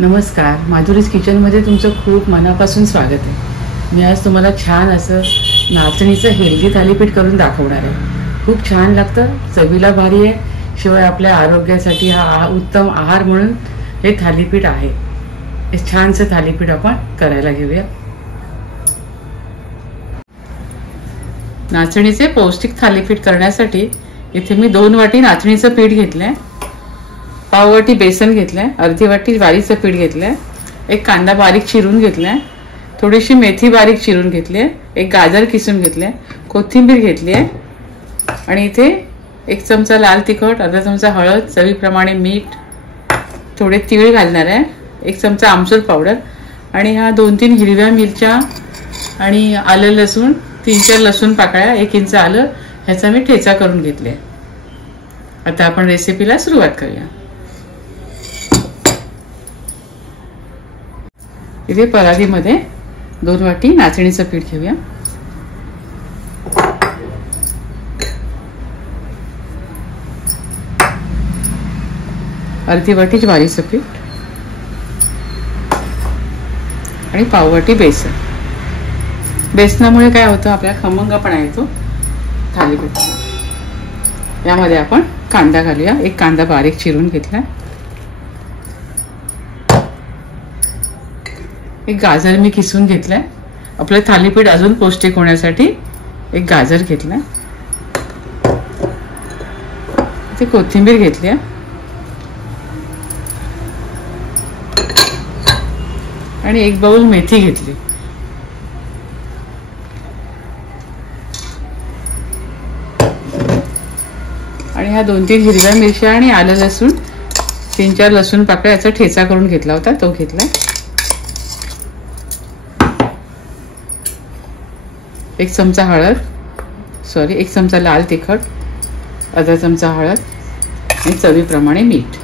नमस्कार, माधुरीज किचनमध्ये तुमचं खूप मनापासून स्वागत आहे। मी आज तुम्हाला छान असं नाचणीचं हेल्दी थालीपीठ करून दाखवणार आहे। खूप छान लागतं, चवीला भारी आहे, शिवाय आपल्या आरोग्यासाठी हा उत्तम आहार म्हणून हे थालीपीठ आहे। हे छानसं थालीपीठ आपण करायला घेऊया। नाचणीचे पौष्टिक थालीपीठ करण्यासाठी इथे मी 2 वाटी नाचणीचं पीठ घेतलंय, पाव वाटी बेसन घेतलंय, अर्धी वाटी ज्वारीचं पीठ घेतलंय, एक कांदा बारीक चिरून घेतलाय, थोडीशी मेथी बारीक चिरून घेतली आहे, एक गाजर किसून घेतले, कोथिंबीर घेतली आहे आणि इथे 1 चमचा लाल तिखट, अर्धा चमचा हळद, चवीप्रमाणे मीठ, थोडे तीळ घालणार आहे, 1 चमचा आमचूर पावडर आणि ह्या 2-3 हिरव्या मिरच्या आणि आलं लसूण 3-4 लसूण पाकळ्या, 1 इंच आलं ह्याचा मी ठेचा करून घेतले। आता आपण रेसिपीला सुरुवात करूया। इथे परातीमध्ये 2 वाटी नाचणीचं पीठ घेऊया। अर्धी वाटी ज्वारीचं पीठ आणि पाव वाटी बेसन। बेसनामुळे काय होतं, आपल्या खमंगपणा येतो थालीपीठाला। यामध्ये आपण कांदा घालूया, 1 कांदा बारीक चिरून घेतला, 1 गाजर मी किसून घेतलाय, आपलं थालीपीठ अजून पौष्टिक होण्यासाठी 1 गाजर घेतलाय, ते कोथिंबीर घेतली आणि 1 बाउल मेथी घेतली। आणि ह्या 2-3 हिरव्या मिरच्या आणि आलं लसूण 3-4 लसूण पाकळ्या याचा ठेचा करून घेतला होता, तो घेतला। 1 चमचा हळद 1 चमचा लाल तिखट, अर्धा चमचा हळद आणि चवीप्रमाणे मीठ।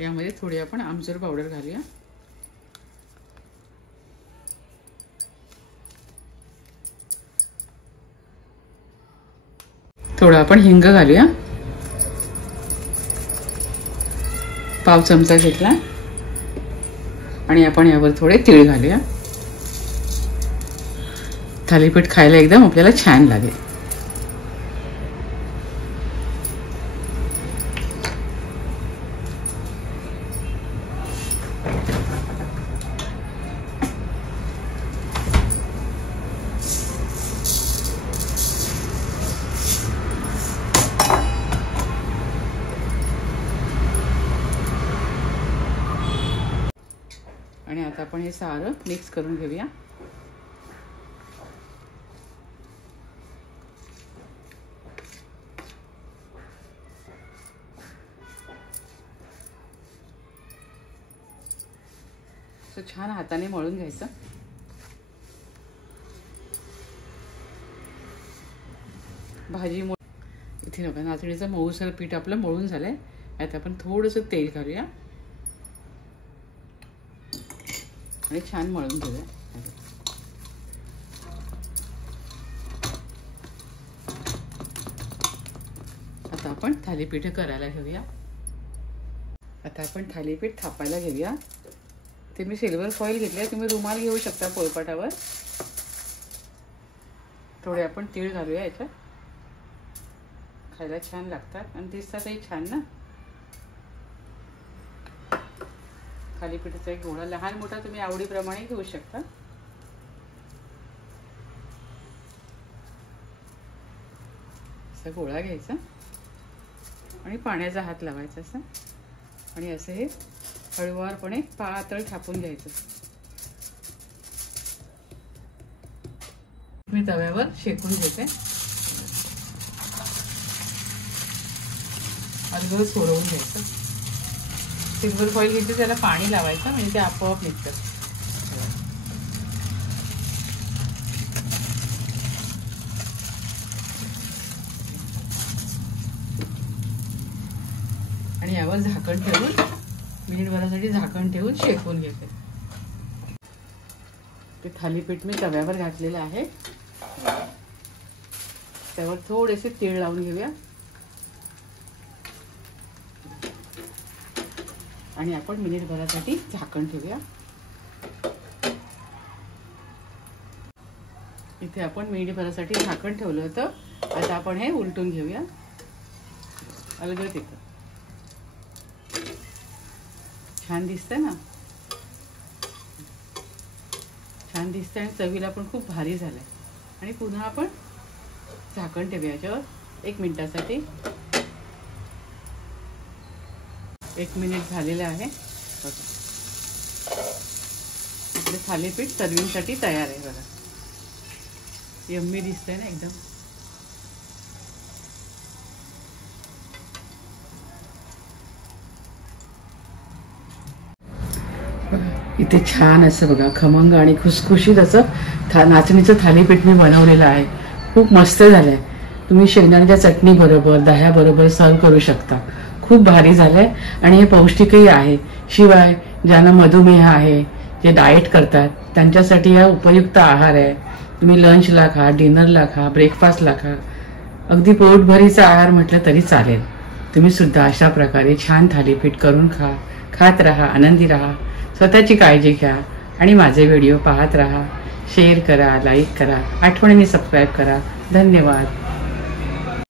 यामध्ये थोडी आपण आमचूर पावडर घालूया। थोडा आपण हिंग घालूया, पाव चमचा घेतला आणि आपण यावर थोडे तीळ घालूया। थालीपीठ खायला एकदम आपल्याला छान लागेल। आणि आता आपण हे सारं मिक्स करून घेऊया। छान हाताने मळून घ्यायचं। भाजी इथे बघा, नाचणीचं मऊसर पीठ आपलं मळून झालंय। आता आपण थोडंसं तेल घालूया आणि छान मळून घेऊया। आता आपण थालीपीठ करायला घेऊया। आता आपण थालीपीठ थापायला घेऊया। ते मी सिल्वर फॉइल घेतले, तुम्ही रुमाल घेऊ शकता पोळपाटावर। थोडे आपण तीळ घालूया याच्यात, खायला छान लागतात आणि दिसतातही छान ना। थालीपीठाचा एक गोळा लहान मोठा तुम्ही आवडीप्रमाणे घेऊ शकता। असा गोळा घ्यायचा आणि पाण्याचा हात लावायचा असा आणि असं हे हळूवारपणे पातळ थापून घ्यायचं। मी तव्यावर शेकून घेते, अलगद सोडवून घ्यायचं। सिल्वर फॉइल घेते, त्याला पाणी लावायचं म्हणजे ते आपोआप निघतं। आणि यावर झाकण ठेवून मिनिटभरासाठी झाकण ठेवून शेकून घेते। ते थालीपीठ मी तव्यावर घातलेलं आहे, त्यावर थोडेसे तीळ लावून घेऊया आणि आपण मिनिटभरासाठी झाकण ठेवूया. इथे आपण मिनिटभरासाठी झाकण ठेवलं होतं. आता आपण हे उलटून घेऊया. अलगद येतं. छान दिसतंय ना, छान दिसतंय आणि चवीला पण खूप भारी झालंय. आणि पुन्हा आपण झाकण ठेवूया याच्यावर 1 मिनिटासाठी. 1 मिनिट झालेलं आहे. आपले थालीपीठ सर्विंगसाठी तयार आहे बघा. यम्मी दिसतंय ना एकदम. इथे छान असं बघा खमंग आणि खुसखुशीत असं नाचणीचं थालीपीठ मी बनवलेलं आहे. खूप मस्त झालंय. तुम्ही शेंगदाण्याच्या चटणी बरोबर दह्याबरोबर सर्व करू शकता. खूप भारी झालंय आणि हे पौष्टिकही आहे. शिवाय ज्यांना मधुमेह आहे, जे डाएट करतात, त्यांच्यासाठी हा उपयुक्त आहार आहे. तुम्ही लंचला खा, डिनरला खा, ब्रेकफास्टला खा. अगदी पोटभरीचा आहार म्हटलं तरी चालेल. तुम्ही सुद्धा अशा प्रकारे छान थालीपीठ करून खात राहा, आनंदी राहा. स्वतःची काळजी घ्या आणि माझे व्हिडिओ पाहत राहा. शेअर करा, लाईक करा, आठवणीने सबस्क्राईब करा. धन्यवाद.